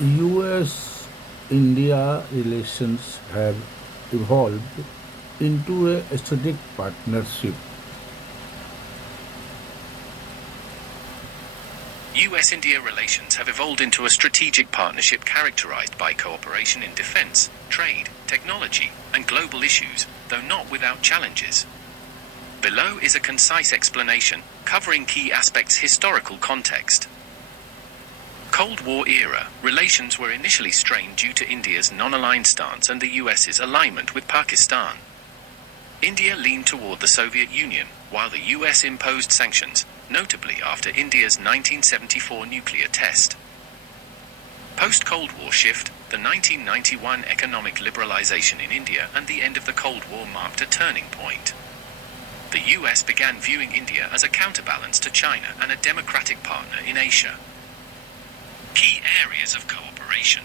US India relations have evolved into a strategic partnership. US-India relations have evolved into a strategic partnership characterized by cooperation in defense, trade, technology, and global issues, though not without challenges. Below is a concise explanation, covering key aspects. Historical context. Cold War era, relations were initially strained due to India's non-aligned stance and the US's alignment with Pakistan. India leaned toward the Soviet Union, while the US imposed sanctions, notably after India's 1974 nuclear test. Post-Cold War shift, the 1991 economic liberalization in India and the end of the Cold War marked a turning point. The US began viewing India as a counterbalance to China and a democratic partner in Asia. Key areas of cooperation.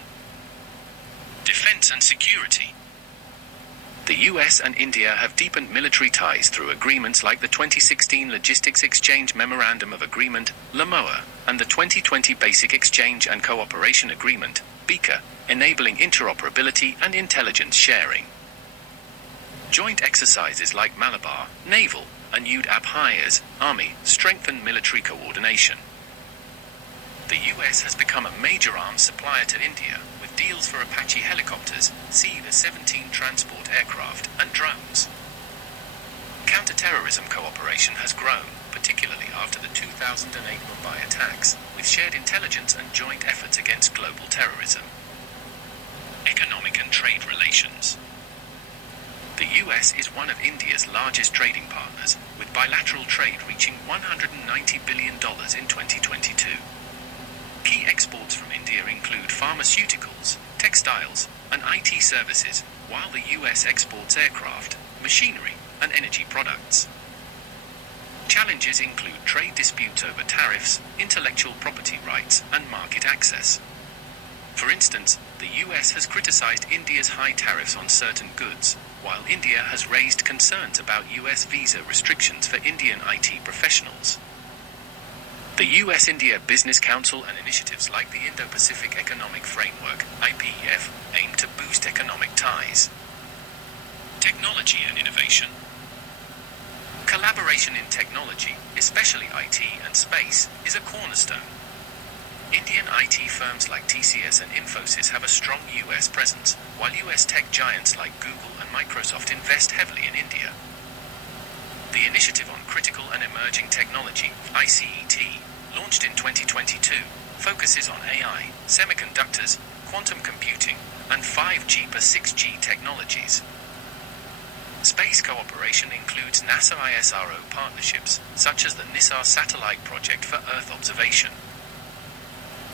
Defense and security. The US and India have deepened military ties through agreements like the 2016 Logistics Exchange Memorandum of Agreement, LEMOA, and the 2020 Basic Exchange and Cooperation Agreement, BECA, enabling interoperability and intelligence sharing. Joint exercises like Malabar, Naval, and UDAP hires, Army, strengthen military coordination. The US has become a major arms supplier to India, with deals for Apache helicopters, C-17 transport aircraft, and drones. Counterterrorism cooperation has grown, particularly after the 2008 Mumbai attacks, with shared intelligence and joint efforts against global terrorism. Economic and trade relations. The US is one of India's largest trading partners, with bilateral trade reaching $190 billion in 2022. Key exports from India include pharmaceuticals, textiles, and IT services, while the US exports aircraft, machinery, and energy products. Challenges include trade disputes over tariffs, intellectual property rights, and market access. For instance, the US has criticized India's high tariffs on certain goods, while India has raised concerns about US visa restrictions for Indian IT professionals. The US-India Business Council and initiatives like the Indo-Pacific Economic Framework, IPEF, aim to boost economic ties. Technology and innovation. Collaboration in technology, especially IT and space, is a cornerstone. Indian IT firms like TCS and Infosys have a strong US presence, while US tech giants like Google and Microsoft invest heavily in India. The Initiative on Critical and Emerging Technology, ICET, launched in 2022, focuses on AI, semiconductors, quantum computing, and 5G per 6G technologies. Space cooperation includes NASA ISRO partnerships, such as the NISAR satellite project for Earth observation.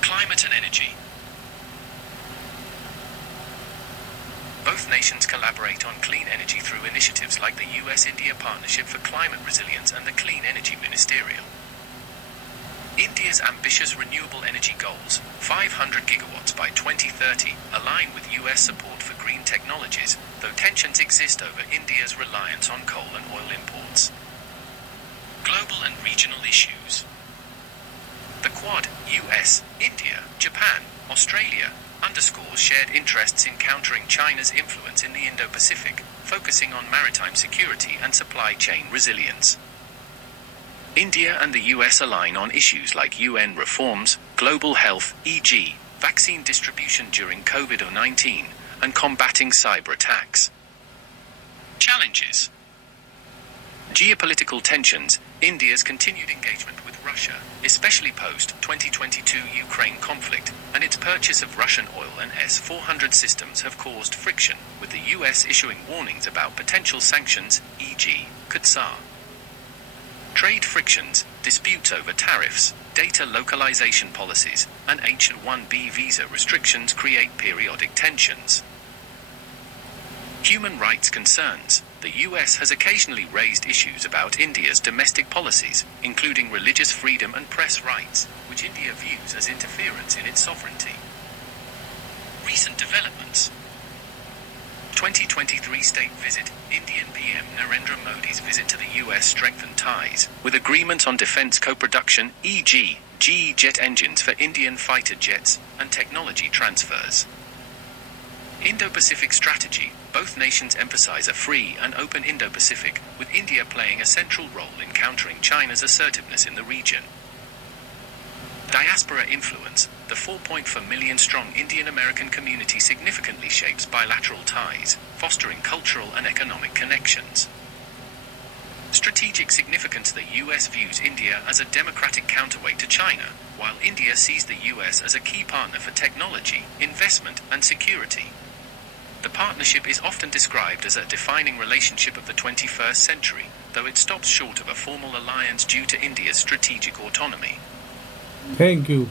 Climate and energy. Both nations collaborate on clean energy through initiatives like the US-India Partnership for Climate Resilience and the Clean Energy Ministerial. India's ambitious renewable energy goals, 500 gigawatts by 2030, align with US support for green technologies, though tensions exist over India's reliance on coal and oil imports. Global and regional issues. The Quad, US, India, Japan, Australia, underscores shared interests in countering China's influence in the Indo-Pacific, focusing on maritime security and supply chain resilience. India and the US align on issues like UN reforms, global health, e.g., vaccine distribution during COVID-19, and combating cyber attacks. Challenges. Geopolitical tensions. India's continued engagement with Russia, especially post-2022 Ukraine conflict, and its purchase of Russian oil and S-400 systems have caused friction, with the US issuing warnings about potential sanctions, e.g., Qatar. Trade frictions, disputes over tariffs, data localization policies, and H-1B visa restrictions create periodic tensions. Human rights concerns. The US has occasionally raised issues about India's domestic policies, including religious freedom and press rights, which India views as interference in its sovereignty. Recent developments. 2023 state visit. Indian PM Narendra Modi's visit to the US strengthened ties, with agreements on defense co-production, e.g., GE jet engines for Indian fighter jets, and technology transfers. Indo-Pacific strategy. Both nations emphasize a free and open Indo-Pacific, with India playing a central role in countering China's assertiveness in the region. Diaspora influence. The 4.4 million strong Indian-American community significantly shapes bilateral ties, fostering cultural and economic connections. Strategic significance. The U.S. views India as a democratic counterweight to China, while India sees the U.S. as a key partner for technology, investment, and security. The partnership is often described as a defining relationship of the 21st century, though it stops short of a formal alliance due to India's strategic autonomy. Thank you.